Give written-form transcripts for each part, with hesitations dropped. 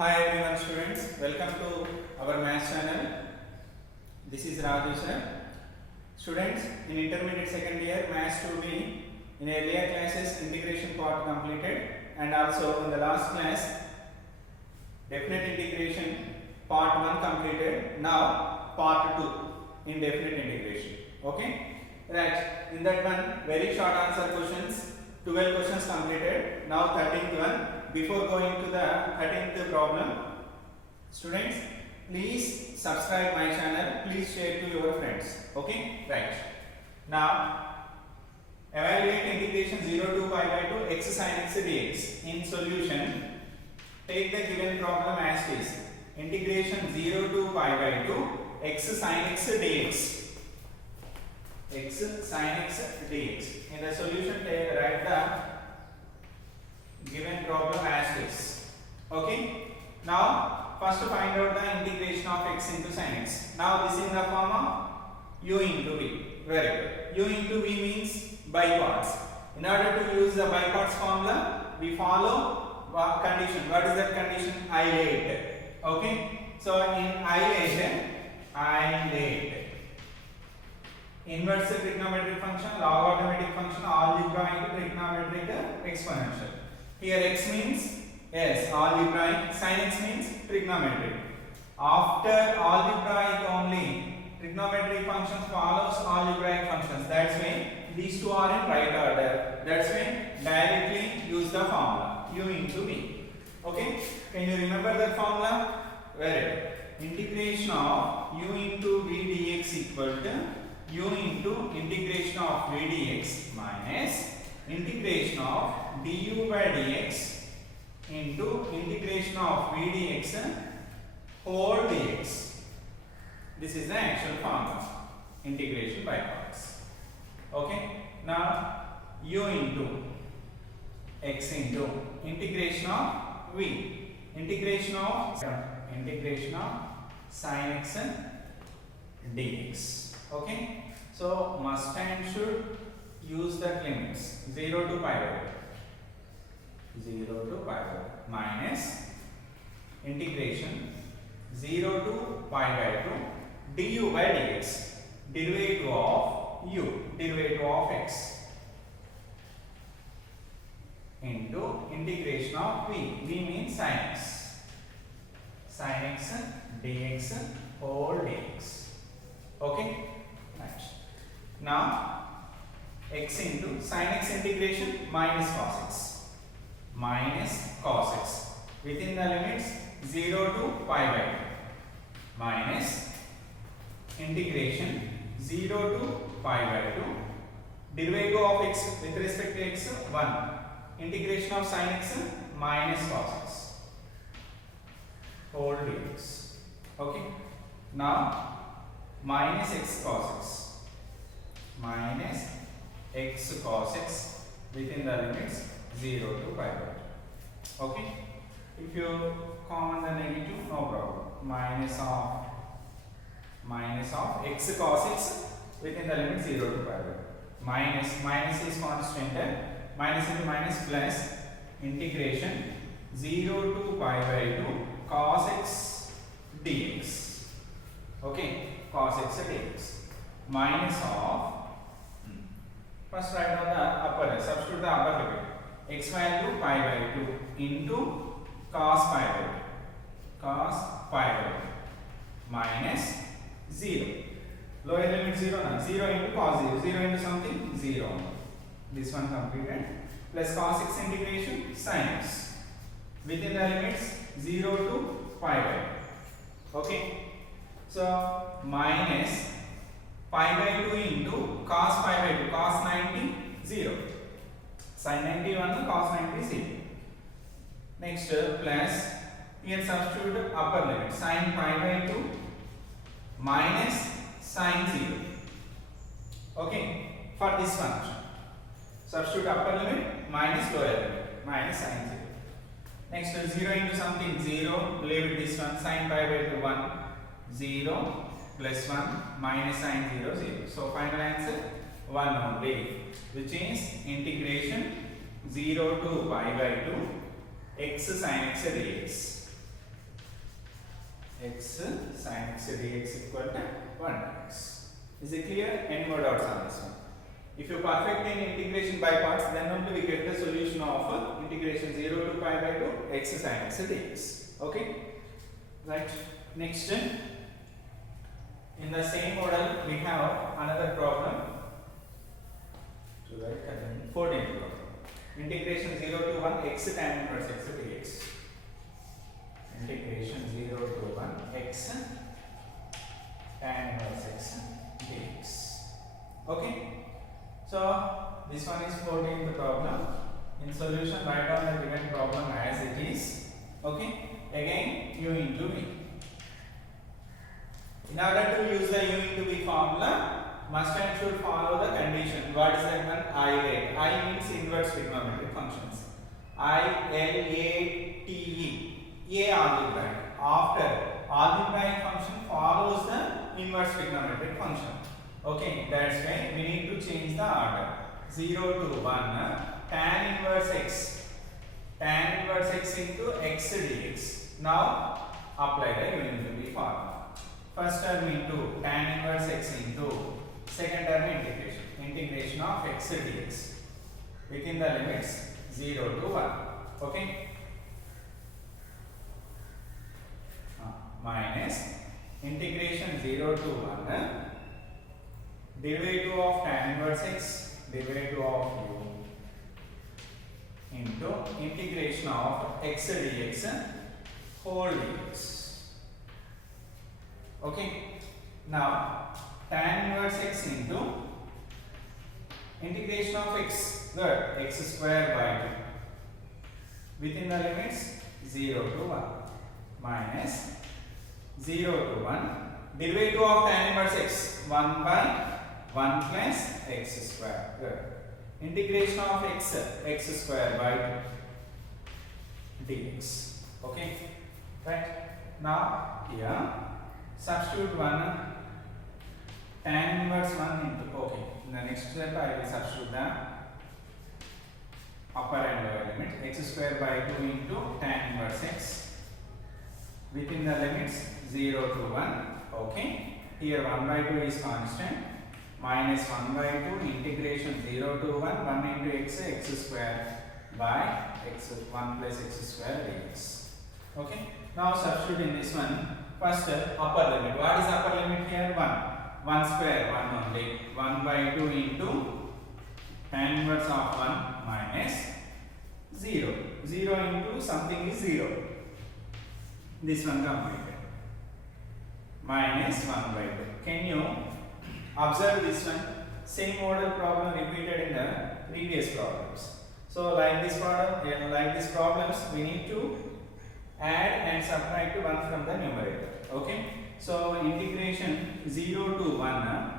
Hi everyone students, welcome to our maths channel. This is Raju sir. Students, in intermediate second year maths 2B, in earlier classes integration part completed and also in the last class definite integration part 1 completed. Now part 2 in definite integration. Okay? Right. In that one very short answer questions, 12 questions completed. Now 13th one. Before going to the 13th problem, students, please subscribe my channel. Please share to your friends. Okay? Right. Now, evaluate integration 0 to pi by 2 x sin x dx. In solution, take the given problem as is. Integration 0 to pi by 2 x sin x dx. X sin x dx. In the solution, write the given problem as is. Okay. Now first find out the integration of x into sin x. Now this in the form of u into v. Very good. U into v means by parts. In order to use the by parts formula, we follow what condition? What is that condition? Isolate. Okay. So in isolate inverse trigonometric function, logarithmic function, algebraic trigonometric exponential. Here x means algebraic, sin x means trigonometric. After algebraic only, trigonometric functions follows algebraic functions. That's why these two are in right order. That's why directly use the formula u into v. Okay? Can you remember that formula? Very good. Integration of u into v dx equal to u into integration of v dx minus integration of du by dx into integration of v dx whole dx. This is the actual formula. Integration by parts. Okay. Now u into x into integration of v. Integration of sin x dx. Okay. So must and should use the limits 0 to pi by 2 minus integration 0 to pi by 2 du by dx, derivative of u, derivative of x, into integration of v. V means sin x dx whole dx. Okay. Right. Now x into sin x integration minus cos x within the limits 0 to pi by 2 minus integration 0 to pi by 2 derivative of x with respect to x 1 integration of sin x minus cos x whole dx. Okay. Now minus x cos x within the limits 0 to pi by 2. Okay. If you common the negative, no problem. Minus of x cos x within the limits 0 to pi by 2. Minus is constant. Minus into minus plus integration 0 to pi by 2 cos x dx. Okay. Cos x dx minus of first write down the upper, substitute the upper limit x value pi by 2 into cos pi by 2 minus 0 lower limit 0 now 0 into cos 0 0 into something 0 this one completed plus cos x integration sin x within the limits 0 to pi by 2. Okay. So minus pi by 2 into cos pi by 2 cos 90 0 sin 90 1 cos 90 0. Next plus here substitute upper limit sin pi by 2 minus sin 0. Okay. For this function substitute upper limit minus lower limit minus sin 0. Next 0 into something 0 leave this one sin pi by 2 1 0 plus 1 minus sin 0 0. So final answer 1 only, which is integration 0 to pi by 2 x sin x dx. x sin x dx equal to 1x. Is it clear? Any more doubts on this one? If you perfect in integration by parts, then only we get the solution of integration 0 to pi by 2 x sin x dx. Okay? Right. Next, in the same model, we have another problem. To write 14th problem. Integration 0 to 1 x tan inverse x dx. Integration 0 to 1 x tan inverse x dx. Okay? So this one is 14th problem. In solution, write down the given problem as it is. Okay? Again, u into v. In order to use the u into v formula, must and should follow the condition. What is that one? I rate. I means inverse trigonometric functions. I, L, A, T, E. A algebraic. After algebraic function follows the inverse trigonometric function. Okay, that's why we need to change the order. 0 to 1, tan inverse x. Tan inverse x into x dx. Now apply the u into v formula. First term into tan inverse x into second term integration. Integration of x dx within the limits 0 to 1. Okay. Minus integration 0 to 1 derivative of tan inverse x, derivative of u into integration of x dx whole dx. Okay. Now tan inverse x into integration of x, good, x square by 2 within the limits 0 to 1 minus 0 to 1 derivative of tan inverse x 1 by 1 plus x square. Good. Integration of x square by 2 dx. Okay. Right. Now here substitute 1 tan inverse 1 into. Okay. In the next step I will substitute the upper and lower limit. X square by 2 into tan inverse x within the limits 0 to 1. Okay. Here 1 by 2 is constant. Minus 1 by 2 integration 0 to 1 into x square by x 1 plus x square dx. Okay. Now substitute in this one. First upper limit. What is upper limit here? 1 square 1 only. 1 by 2 into tan inverse of 1 minus 0. 0 into something is 0. This one completed. Minus 1 by 2. Can you observe this one? Same model problem repeated in the previous problems. So like this problem, like these problems, we need to add and subtract 1 from the numerator. Okay. So integration 0 to 1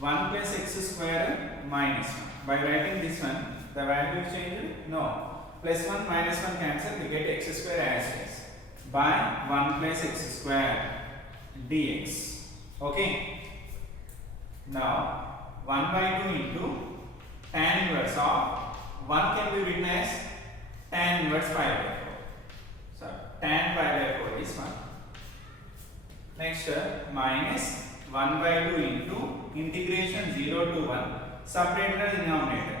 plus x square minus 1. By writing this one, the value changed? No. Plus 1 minus 1 cancel, we get x square as is. By 1 plus x square dx. Okay. Now 1 by 2 into tan inverse of 1 can be written as tan inverse pi by 4. So tan pi by 4 is 1. Next minus 1 by 2 into integration 0 to 1. Separate the denominator.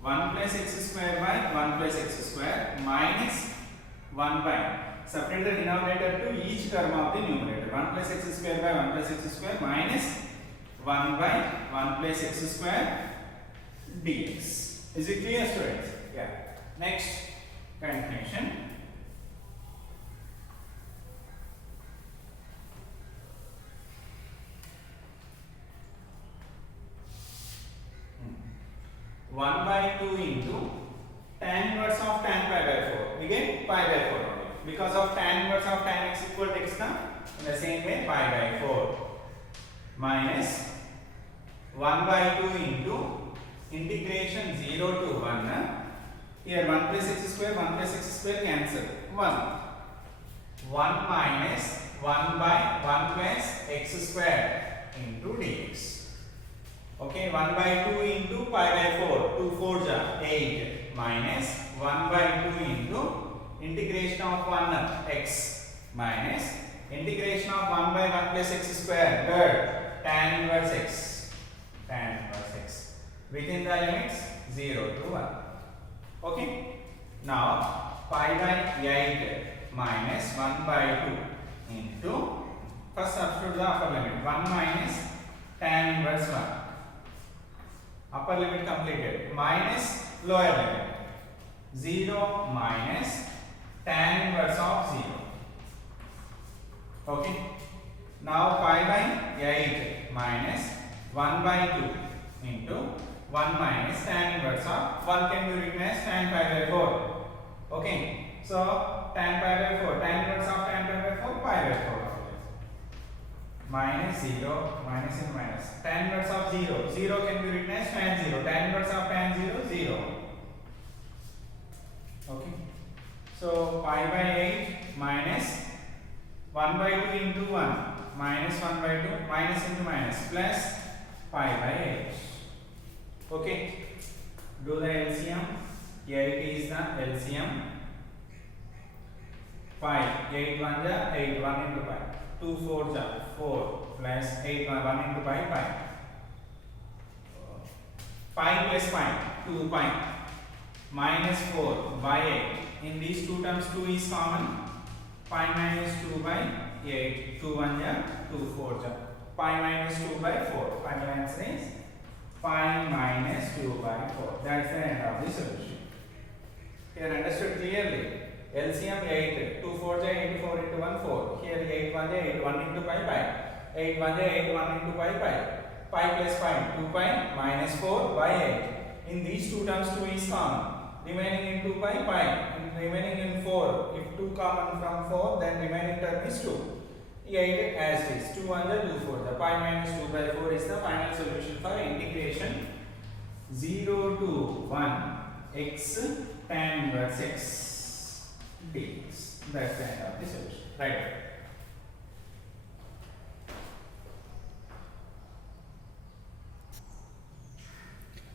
1 plus x square by 1 plus x square minus 1 by. Separate the denominator to each term of the numerator. 1 plus x square by 1 plus x square minus 1 by 1 plus x square dx. Is it clear, students? Yeah. Next, continuation. One by 2 into tan inverse of tan pi by 4. We get pi by 4 only. Because of tan inverse of tan x equal to x now, in the same way pi by 4 minus 1 by 2 into integration 0 to 1. Here 1 plus x square cancel. 1. 1 minus 1 by 1 plus x square into dx. Okay, 1 by 2 into pi by 4. 2 4s are 8 minus 1 by 2 into integration of 1 x minus integration of 1 by 1 plus x square, third, tan inverse x, tan inverse x, within the limits 0 to 1. Okay, now pi by 8 minus 1 by 2 into, first substitute the upper limit, 1 minus tan inverse 1, upper limit completed, minus lower limit, 0 minus tan inverse of 0. Okay, now pi by 8 minus 1 by 2 into 1 minus tan inverse of 1 can be written as tan pi by 4. Okay, so tan pi by 4, tan inverse of tan pi by 4, pi by 4. Minus 0, minus and minus. Tan inverse of 0, 0 can be written as tan 0. Tan inverse of tan 0, 0. Okay, so pi by 8 minus 1 by 2 into 1 minus 1 by 2 minus into minus plus pi by 8. Okay, do the LCM. 8 is the LCM. Pi 8 1 ja 8, 1 into pi, 2 4 ja 4 plus 8 1 into pi, pi. Pi plus pi, 2 pi minus 4 by 8. In these two terms 2 is common. Pi minus 2 by 8, 2 1 ja 2 4 ja, pi minus 2 by 4. Final answer is pi minus 2 by 4. That's the end of the solution. Here understood clearly. LCM 8, 2 4 ja 8, 4 into 1 4. Here 8 1 ja 8, 1 into pi, pi. 8 1 ja 8, 1 into pi, pi. Pi plus pi, 2 pi minus 4 by 8. In these two terms 2 is common. Remaining in 2 pi, pi. Remaining in 4. If 2 common from 4, then remaining term is 2. 8 as it is. 2 1 ja 2 4. The pi minus 2 by 4 is the final solution for integration 0 to 1 x tan inverse x dx. That's the end of the solution. Right.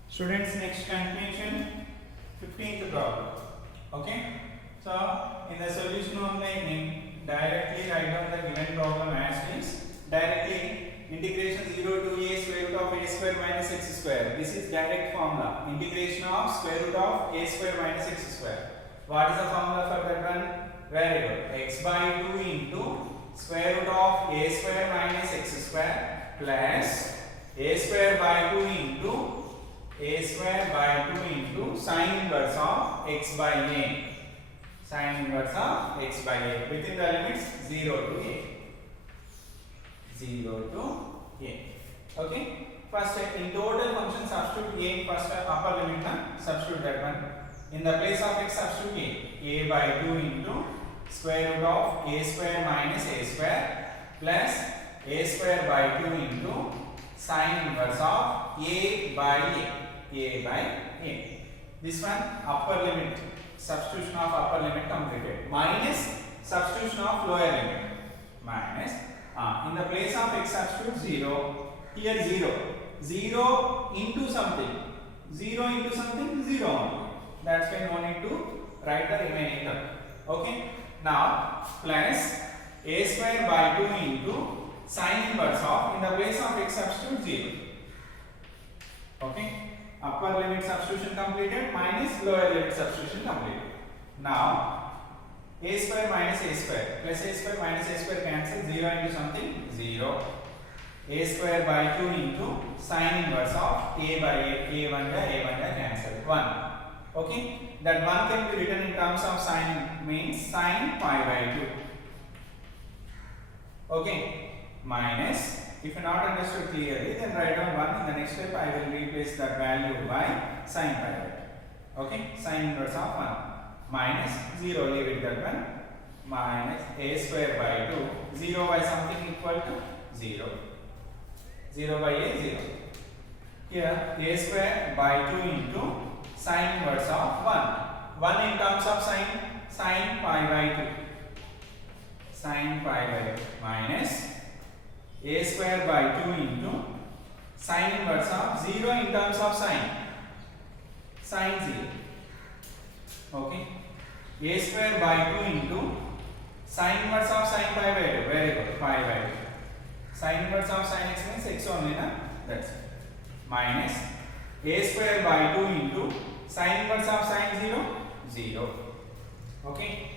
Students, next continuation, 15th problem. Okay, so in the solution only, directly write down the given problem as is. Directly integration 0 to a square root of a square minus x square. This is direct formula. Integration of square root of a square minus x square. What is the formula for that one? Very good. X by 2 into square root of a square minus x square plus a square by 2 into a square by 2 into sin inverse of x by a. Sin inverse of x by a within the limits 0 to a. 0 to a. Okay. First in total function substitute a. First upper limit substitute that one. In the place of x substitute a by 2 into square root of a square minus a square plus a square by 2 into sin inverse of a by a. A by a. This one upper limit, substitution of upper limit completed, minus substitution of lower limit, minus in the place of x substitute 0, here 0, 0 into something, 0 into something, 0 only. That's why no need to write the remaining term. Okay, now plus a square by 2 into sin inverse of, in the place of x substitute 0. Okay, upper limit substitution completed, minus lower limit substitution completed. Now a square minus a square plus a square minus a square cancel, 0 into something 0. A square by 2 into sin inverse of a by a, a1 cancel 1. Okay, that 1 can be written in terms of sin, means sin pi by 2. Okay, minus, if you not understood clearly, then write down 1. In the next step I will replace that value by sin pi by 2. Okay, sin inverse of 1 minus 0, leave it that one, minus a square by 2, 0 by something equal to 0, 0 by a 0. Here a square by 2 into sin inverse of 1 in terms of sin pi by 2, sin pi by 2 minus a square by 2 into sin inverse of 0 in terms of sin 0. Okay, a square by 2 into Sin inverse of sin pi by 2. Very good. Pi by 2. Sin inverse of sin x means x only, na? That's it. Minus a square by 2 into sin inverse of sin 0, 0. Okay.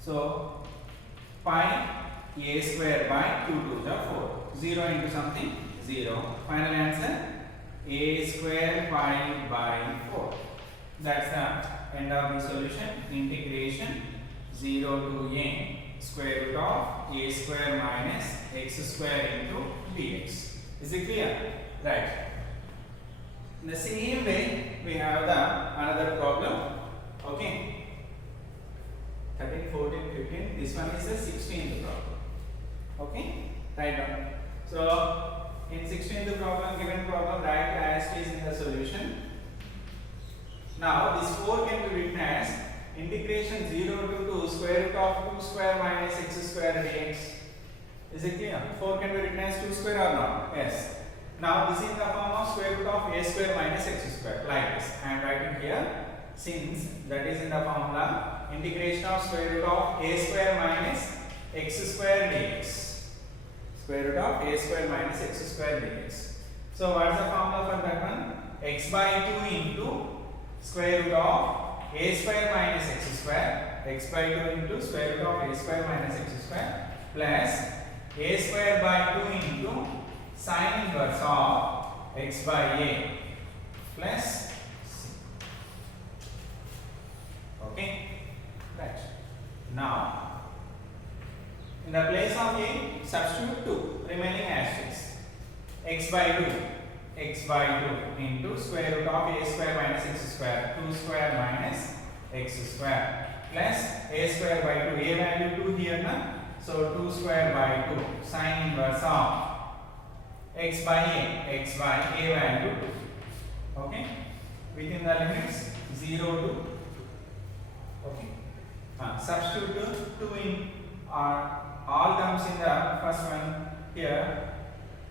So pi a square by 2 to the 4. 0 into something 0. Final answer a square pi by 4. That's the end of the solution. Integration 0 to a square root of a square minus x square into dx. Is it clear? Right. In the same way, we have the another problem. Okay. 13, 14, 15. This one is the 16th problem. Okay. Write down. So in 16th problem, given problem, write as is in the solution. Now this 4 can be written as integration 0 to 2 square root of 2 square minus x square dx. Is it clear? 4 can be written as 2 square or not? Yes. Now this is in the form of square root of a square minus x square, like this. I am writing here, since that is in the formula integration of square root of a square minus x square dx. Square root of a square minus x square dx. So what is the formula for that one? X by 2 into square root of a square minus x square, x by 2 into square root of a square minus x square, plus a square by 2 into sin inverse of x by a plus c. Okay. Right. Now in the place of a, substitute 2 remaining asterisk. X by 2 into square root of a square minus x square, 2 square minus x square, plus a square by 2, a value 2 here na, so 2 square by 2 sin inverse of x by a value 2. Okay, within the limits 0 to, okay, substitute 2 in all terms in the first one here.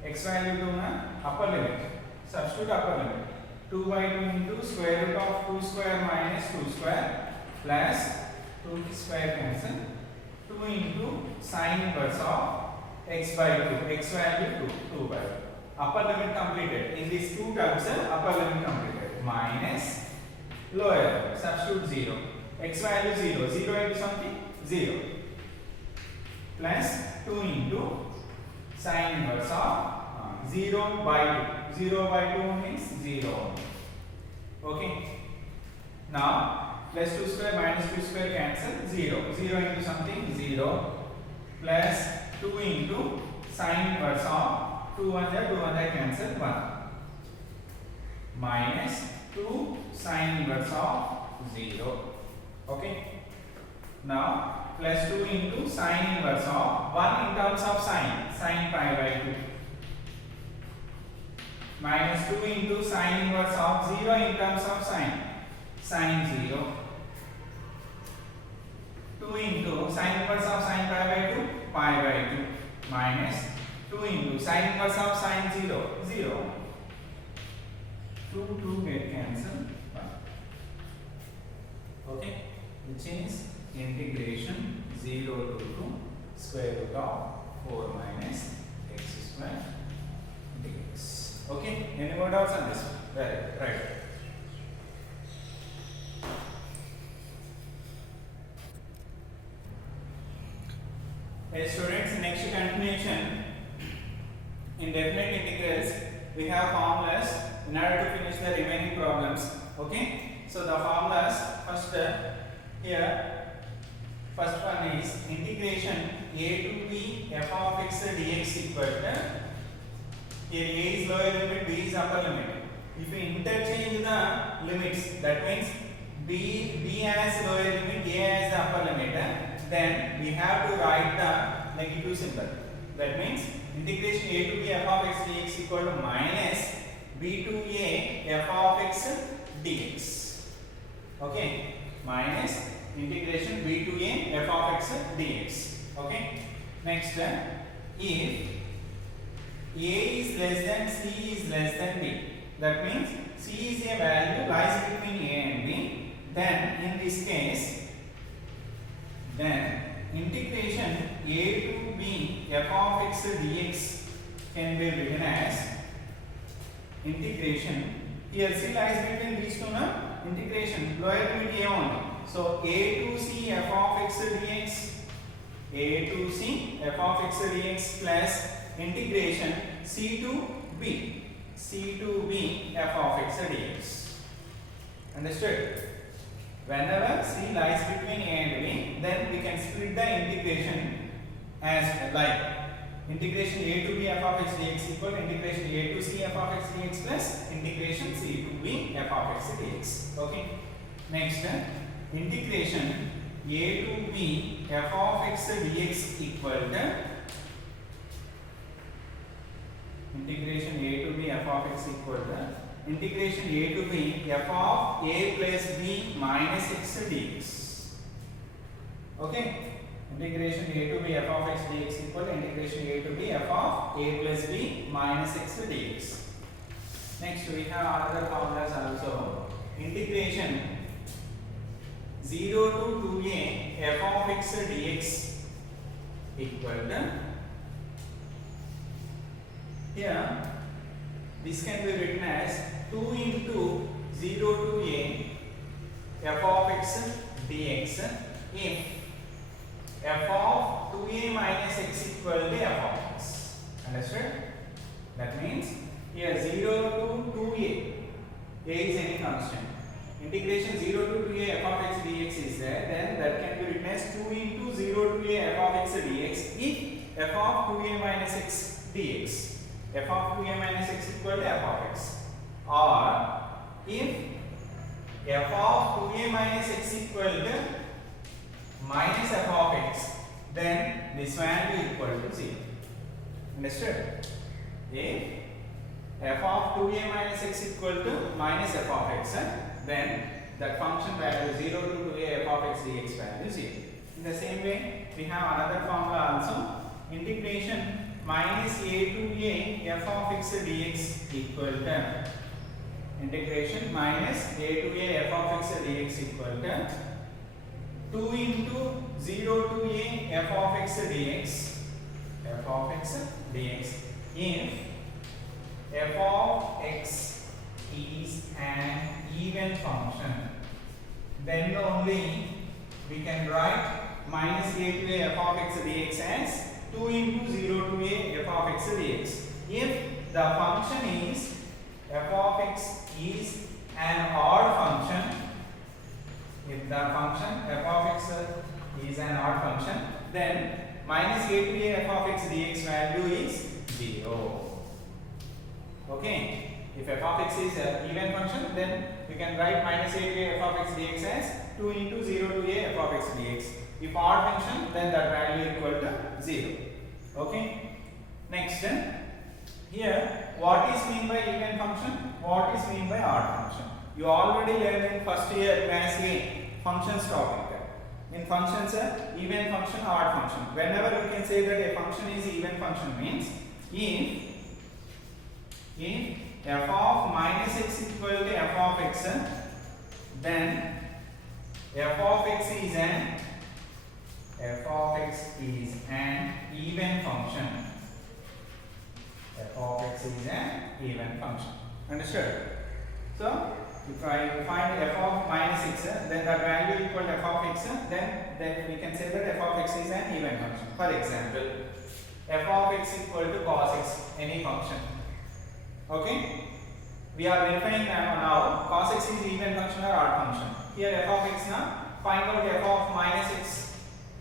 X value 2 na upper limit, substitute upper limit, 2 by 2 into square root of 2 square minus 2 square plus 2 square cancel, 2 into sin inverse of x by 2, x value 2 by 2. Upper limit completed. In these two terms, upper limit completed. Minus lower limit, substitute 0. X value 0, 0 into something 0. Plus 2 into sin inverse of 0 by 2. 0 by 2 means 0. Okay. Now plus 2 square minus 2 square cancel, 0. 0 into something 0 plus 2 into sin inverse of 2 1 there cancel 1 minus 2 sin inverse of 0. Okay. Now plus 2 into sin inverse of 1 in terms of sin pi by 2 minus 2 into sin inverse of 0 in terms of sin 0, 2 into sin inverse of sin pi by 2 pi by 2 minus 2 into sin inverse of sin 0, 0, 2 get cancelled 1. Okay, which is integration 0 to 2 square root of 4 minus x square dx. Okay, any more doubts on this one? Very good, right. Hey students, next continuation. In definite integrals, we have formulas in order to finish the remaining problems. Okay, so the formulas first here. First one is integration a to b f of x dx equal to, here a is lower limit, b is upper limit. If we interchange the limits, that means b has lower limit, a has the upper limit, then we have to write the negative symbol. That means integration a to b f of x dx equal to minus b to a f of x dx. Okay, minus integration b to a f of x dx. Okay, next if a is less than c is less than b, that means c is a value lies between a and b, then in this case, then integration a to b f of x dx can be written as integration. Here c lies between these two, na? Integration lower limit a only. So a to c f of x dx, a to c f of x dx plus integration c to b f of x dx. Understood? Whenever c lies between a and b, then we can split the integration as like integration a to b f of x dx equal integration a to c f of x dx plus integration c to b f of x dx. Okay. Next, integration a to b f of x dx equal to integration a to b f of x equal to integration a to b f of a plus b minus x dx. Okay. Integration a to b f of x dx equal integration a to b f of a plus b minus x dx. Next, we have other formulas also. Integration 0 to 2a f of x dx equal to, here this can be written as 2 into 0 to a f of x dx if f of 2a minus x equal to f of x. Understood? That means here 0 to 2a, a is any constant. Integration 0 to 2a f of x dx is there, then that can be written as 2 into 0 to a f of x dx if f of 2a minus x dx, f of 2a minus x equal to f of x, or if f of 2a minus x equal to minus f of x, then this value equal to 0. Understood? If f of 2a minus x equal to minus f of x, then that function value 0 to 2a f of x dx value 0. In the same way, we have another formula also. Integration minus a to a f of x dx equal to integration minus a to a f of x dx equal to 2 into 0 to a f of x dx if f of x is an even function, then only we can write minus a to a f of x dx as 2 into 0 to a f of x dx. If the function is f of x is an odd function, if the function f of x is an odd function, then minus a to a f of x dx value is 0. Okay. If f of x is an even function, then we can write minus a to a f of x dx as 2 into 0 to a f of x dx. If odd function, then that value equal to 0. Okay. Next, here what is mean by even function? What is mean by odd function? You already learned in first year class A functions topic. In functions, even function, odd function. Whenever you can say that a function is even function means if f of minus x equal to f of x, then f of x is an even function. F of x is an even function. Understood? So if I find f of minus x, then the value equal to f of x, then we can say that f of x is an even function. For example, f of x equal to cos x, any function. Okay? We are verifying now cos x is even function or odd function. Here f of x, now find out f of minus x.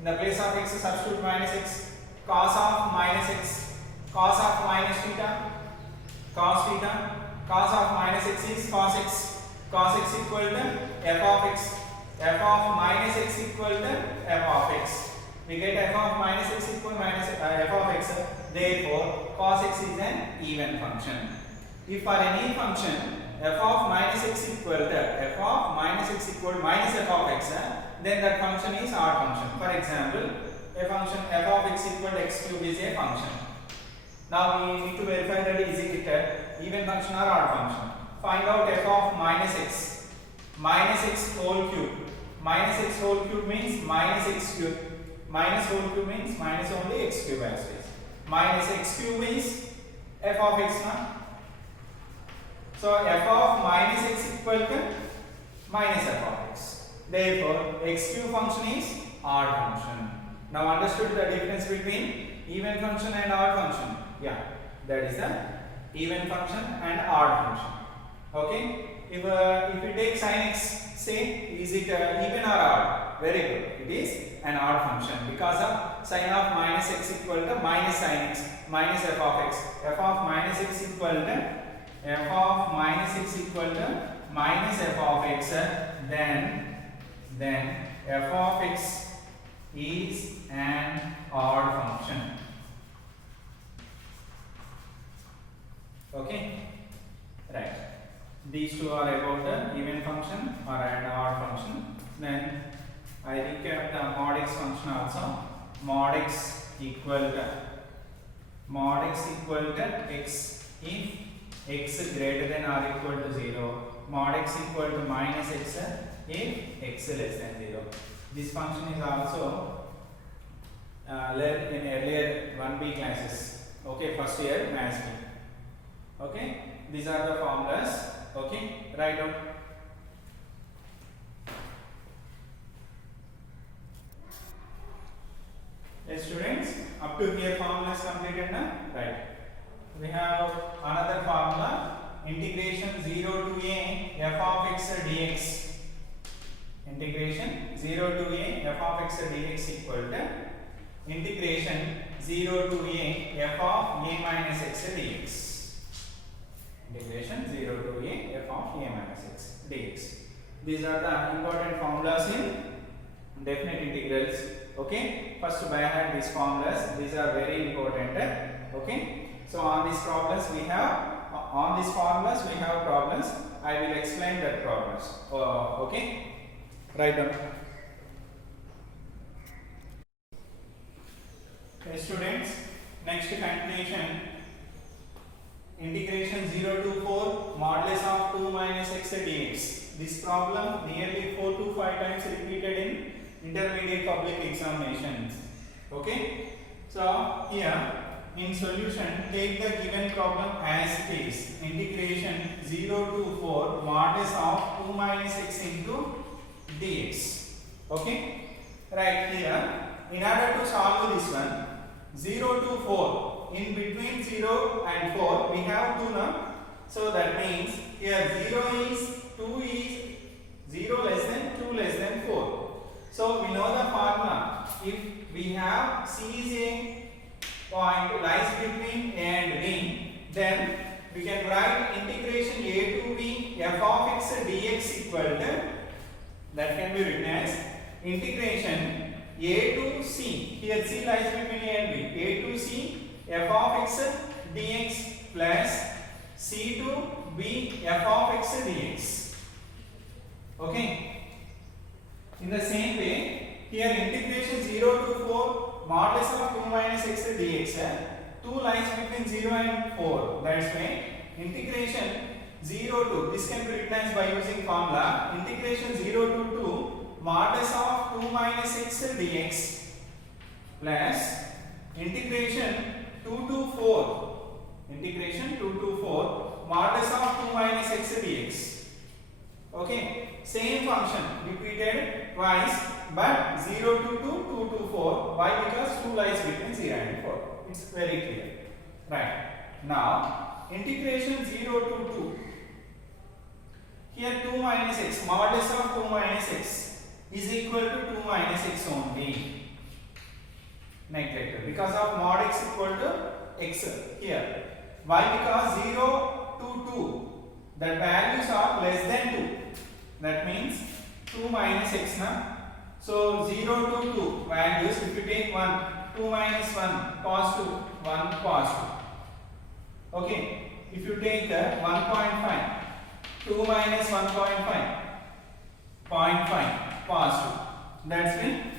In the place of x, substitute minus x. Cos of minus x, cos of minus theta, cos theta. Cos of minus x is cos x. Cos x equal to f of x. F of minus x equal to f of x. We get f of minus x equal minus f of x. Therefore, cos x is an even function. If for any function f of minus x equal to minus f of x, then that function is odd function. For example, a function f of x equal to x cube is a function. Now we need to verify that is it even function or odd function. Find out f of minus x whole cube. Minus x whole cube means minus x cube. Minus whole cube means minus only x cube as it is. Minus x cube is f of x now. So f of minus x equal to minus f of x. Therefore, x cube function is odd function. Now understood the difference between even function and odd function? Yeah, that is the even function and odd function. Okay. If we take sin x, say, is it even or odd? Very good. It is an odd function because of sin of minus x equal to minus sin x minus f of x. F of minus x equal to minus f of x. Then f of x is an odd function. Okay. Right. These two are about the even function or an odd function. Then I recap the mod x function also. Mod x equal to x if x greater than or equal to 0. Mod x equal to minus x if x less than 0. This function is also learned in earlier 1B classes. Okay, first year maths. Okay, these are the formulas. Okay, write down. Yes, students, up to here formula is completed now. Right. We have another formula, integration 0 to a f of x dx. Integration 0 to a f of x dx equal to integration 0 to a f of a minus x dx. Integration 0 to a f of a minus x dx. These are the important formulas in definite integrals. Okay, first by hand these formulas, these are very important. Okay, so on these problems we have problems. I will explain that problems. Okay, write down. Okay, students, next continuation. Integration 0 to 4 modulus of 2 minus x dx. This problem nearly 4 to 5 times repeated in intermediate public examinations. Okay, so here in solution take the given problem as it is. Integration 0 to 4 modulus of 2 minus x into dx. Okay, right here in order to solve this one 0 to 4, in between 0 and 4 we have 2 now. So that means here 0 is 0 less than 2 less than 4. So we know the formula. If we have C is a point lies between A and B, then we can write integration a to b f of x dx equal to, that can be written as integration a to c, here c lies between a and b, a to c f of x dx plus c to b f of x dx. Okay. In the same way, here integration 0 to 4 modulus of 2 minus x dx, 2 lies between 0 and 4. That's why integration 0 to, this can be written as by using formula, integration 0 to 2 modulus of 2 minus x dx plus integration 2 to 4, integration 2 to 4 modulus of 2 minus x dx. Okay, same function repeated twice, but 0 to 2, 2 to 4. Why? Because 2 lies between 0 and 4. It's very clear. Right. Now, integration 0 to 2. Here 2 minus x, modulus of 2 minus x is equal to 2 minus x only. Neglected. Because of mod x equal to x here. Why? Because 0 to 2, the values are less than 2. That means 2 minus x now. So 0 to 2 values, if you take 1, 2 minus 1 cos 2, 1 cos 2. Okay, if you take 1.5, 2 minus 1.5, 0.5 cos 2. That's when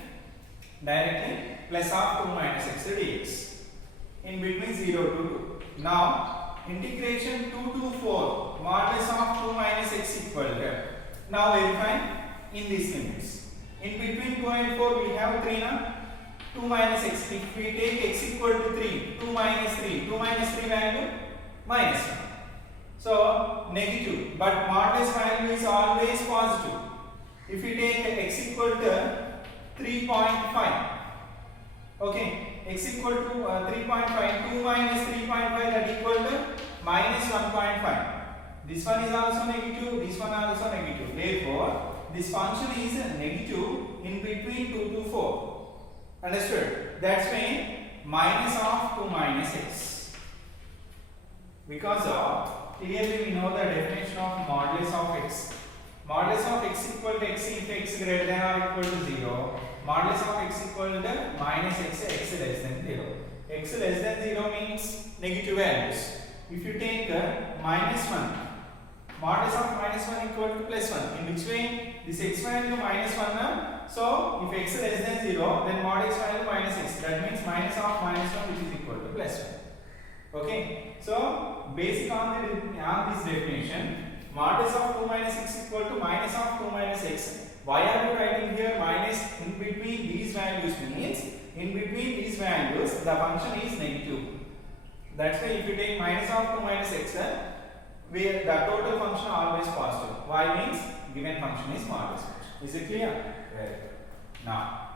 directly plus of 2 minus x dx in between 0 to 2. Now integration 2 to 4 modulus of 2 minus x equal to, now verify in these limits. In between 2 and 4 we have 3 na. 2 minus x. If we take x equal to 3, 2 minus 3. 2 minus 3 value minus 1. So negative, but modulus value is always positive. If we take x equal to 3.5, okay, x equal to 3.5, 2 minus 3.5 that equal to minus 1.5. This one is also negative, this one also negative. Therefore, this function is negative in between 2 to 4. Understood? That's why minus of 2 minus x. Because of, clearly we know the definition of modulus of x. Modulus of x equal to x if x greater than or equal to 0. Modulus of x equal to minus x, x less than 0. X less than 0 means negative values. If you take minus 1, modulus of minus 1 equal to plus 1. In which way? This x value minus 1. So, if x less than 0, then mod x value minus x. That means minus of minus 1 which is equal to plus 1. Okay. So, based on this definition, modulus of 2 minus x equal to minus of 2 minus x. Why are you writing here minus in between these values means in between these values the function is negative. That's why if you take minus of 2 minus x, where the total function always positive. Y means given function is modulus function. Is it clear? Very good. Now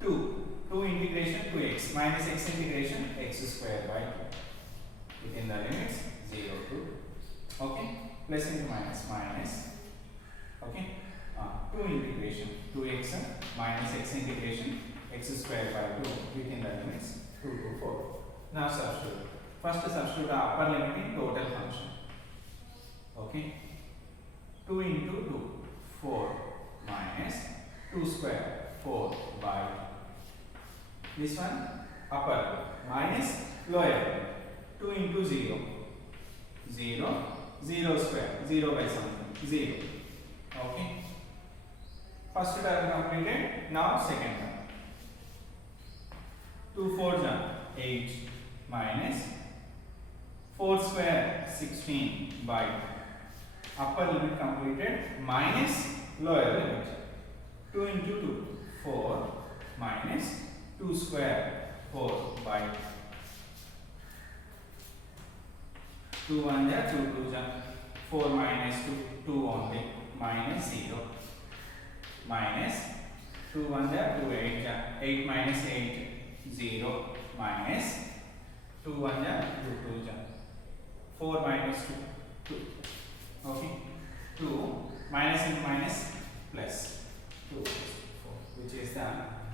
2 integration 2x minus x integration x square by 2 within the limits 0 to, okay, plus into minus minus, okay, 2 integration 2x minus x integration x square by 2 within the limits 2 to 4. Now substitute. First substitute the upper limit in total function. Okay, 2 into 2 4 minus 2 square 4 by this one upper minus lower 2 into 0 0 0 square 0 by something 0. Okay, first term completed. Now second term 2 4 8 minus 4 square 16 by upper limit completed minus lower limit 2 into 2 4 minus 2 square 4 by 2 1 2 2 4 minus 2 only minus 0 minus 2 1 2 8 8 minus 8 0 minus 2 1 2 2 4 minus 2 2. Okay, 2 minus into minus plus 2 4, which is the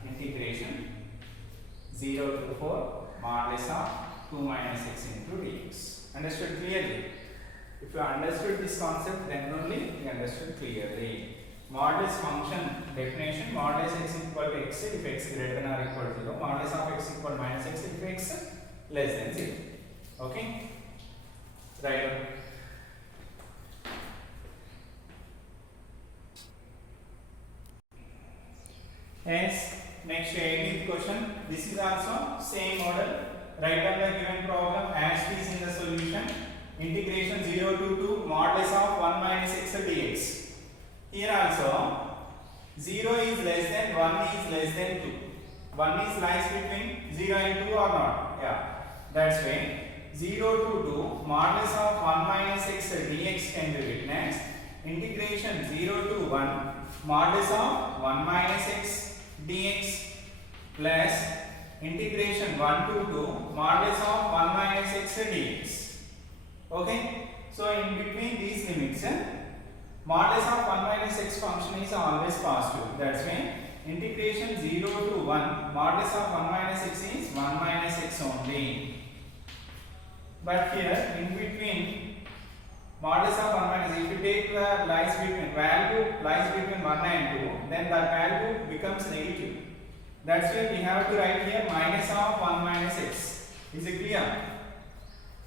integration 0 to 4 modulus of 2 minus x into dx. Understood clearly? If you understood this concept, then only you understood clearly. Modulus function definition: modulus x equal to x if x greater than or equal to 0. Modulus of x equal to minus x if x less than 0. Okay, right. Yes, next 18th question. This is also same model. Write down the given problem as it is in the solution. Integration 0 to 2 modulus of 1 minus x dx. Here also 0 is less than 1 is less than 2. 1 is lies between 0 and 2 or not? Yeah. That's why 0 to 2 modulus of 1 minus x dx can be written as integration 0 to 1 modulus of 1 minus x dx plus integration 1 to 2 modulus of 1 minus x dx. Okay, so in between these limits, modulus of 1 minus x function is always positive. That's why integration 0 to 1 modulus of 1 minus x is 1 minus x only. But here in between modulus of 1 minus, if you take the lies between value lies between 1 and 2, then the value becomes negative. That's why we have to write here minus of 1 minus x. Is it clear?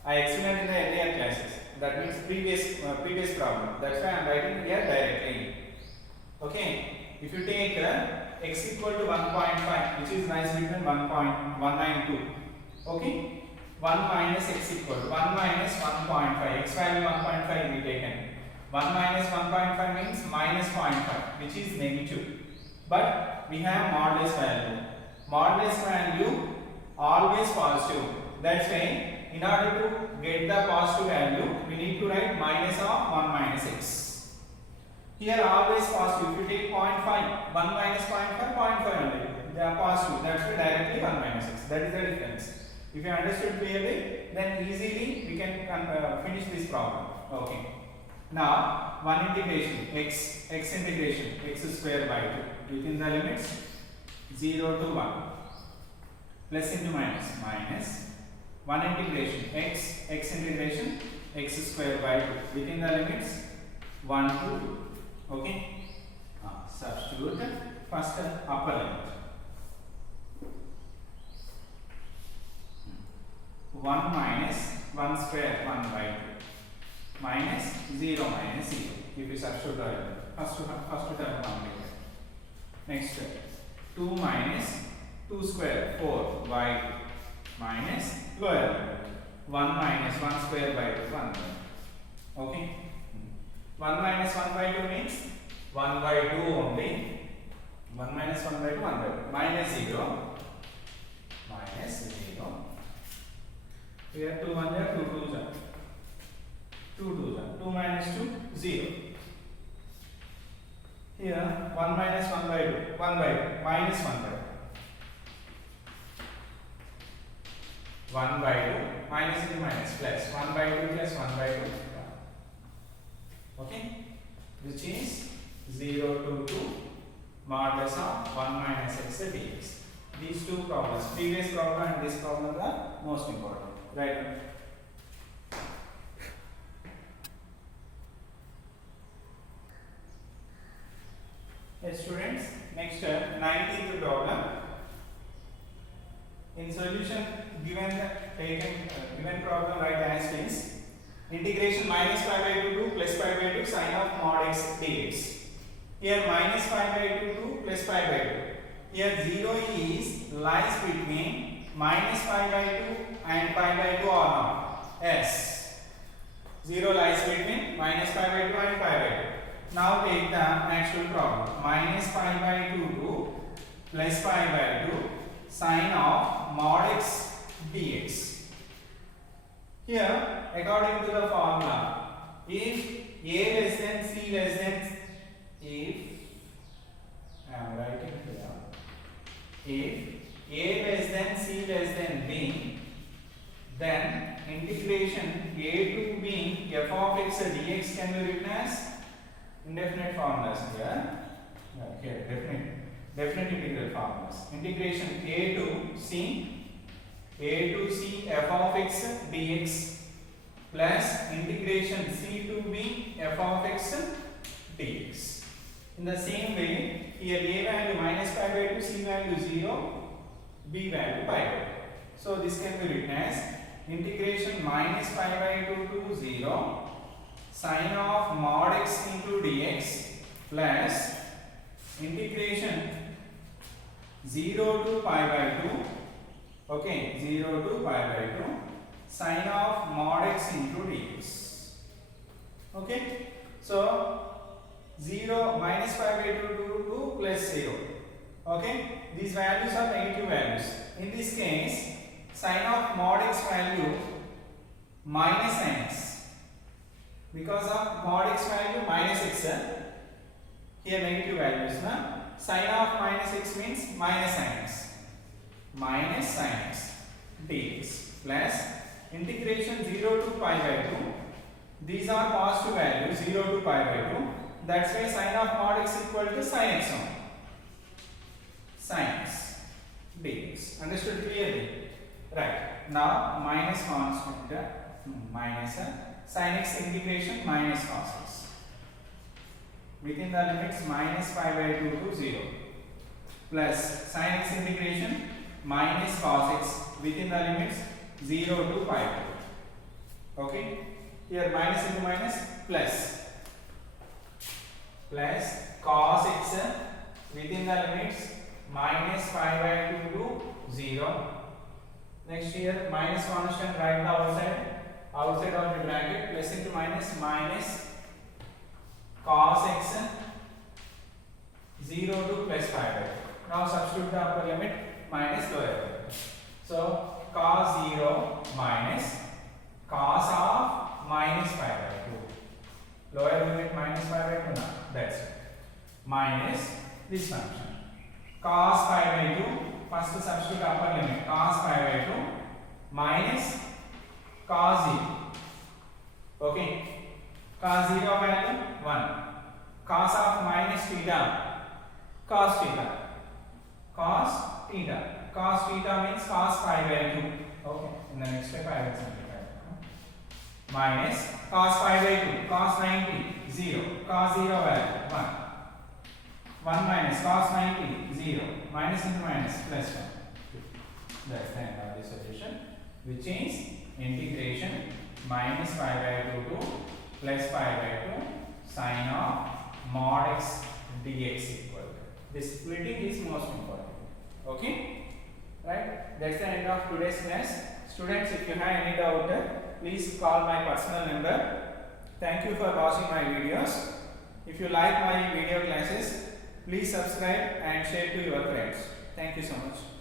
I explained in the earlier classes. That means previous problem. That's why I am writing here directly. Okay. If you take x equal to 1.5, which is lies between 1.192. Okay. 1 minus x equal to 1 minus 1.5. X value 1.5 will be taken. 1 minus 1.5 means minus 0.5, which is negative. but we have modulus value. Modulus value always positive. That's why in order to get the positive value, we need to write minus of 1 minus x. Here always positive. If you take 0.5, 1 minus 0.5, 0.5 only. They are positive. That's why directly 1 minus x. That is the difference. If you understood clearly, then easily we can finish this problem. Okay. Now, one integration x integration x square by 2 within the limits 0 to 1 plus into minus minus one integration x integration x square by 2 within the limits 1 to 2. Okay. Substitute first upper limit 1 minus 1 square 1 by 2 minus 0 minus 0. If you substitute first term completed. Next 2 minus 2 square 4 by 2 minus lower limit 1 minus 1 square by 2 1 by 2. Okay. 1 minus 1 by 2 means 1 by 2 only. 1 minus 1 by 2 1 by 2 minus 0 minus 0. Here 2 1 are 2 2 are 2 2 are 2 minus 2 0. Here 1 minus 1 by 2 1 by 2 minus 1 by 2 1 by 2 minus into minus plus 1 by 2 plus 1 by 2. Okay, which is 0 to 2 modulus of 1 minus x dx. These two problems, previous problem and this problem, are most important. Right. Yes, students. Next, 19th problem. In solution, given problem, write as is. Integration minus pi by 2 to plus pi by 2 sine of mod x dx. Here minus pi by 2 to plus pi by 2. Here 0 is lies between minus pi by 2 and pi by 2 or not? Yes. 0 lies between minus pi by 2 and pi by 2. Now take the actual problem. Minus pi by 2 to plus pi by 2 sine of mod x dx. Here, according to the formula, if a less than c less than, if I am writing here, if a less than c less than b, then integration a to b f of x dx can be written as indefinite formulas here. Here definite integral formulas. Integration a to c f of x dx plus integration c to b f of x dx. In the same way, here a value minus pi by 2, c value 0, b value pi by 2. So this can be written as integration minus pi by 2 to 0 sine of mod x into dx plus integration 0 to pi by 2. Okay, 0 to pi by 2 sine of mod x into dx. Okay, so 0 minus pi by 2 to plus 0. Okay, these values are negative values. In this case, sine of mod x value minus sin x. Because of mod x value minus x, here negative values. Sine of minus x means minus sin x. Minus sin x dx plus integration 0 to pi by 2. These are positive values 0 to pi by 2. That's why sine of mod x equal to sin x only. Sin x dx. Understood clearly? Right. Now minus constant minus sin x integration minus cos x. Within the limits minus pi by 2 to 0 plus sin x integration minus cos x within the limits 0 to pi by 2. Okay. Here minus into minus plus cos x within the limits minus pi by 2 to 0. Next here minus constant write the outside of the bracket plus into minus minus cos x 0 to plus pi minus this function. Cos pi by 2, first substitute upper limit, cos pi by 2 minus cos 0. Okay, cos 0 value 1. Cos of minus theta, cos theta. Cos theta. Cos theta means cos pi by 2. Okay, in the next step I will simplify. Minus cos pi by 2, cos 90, 0. Cos 0 value 1. 1 minus cos 90, 0. Minus into minus plus 1. That's the end of the solution, which is integration minus pi by 2 to plus pi by 2 sine of mod x dx equal. This splitting is most important. Okay, right? That's the end of today's class. Students, if you have any doubt, please call my personal number. Thank you for watching my videos. If you like my video classes, please subscribe and share to your friends. Thank you so much.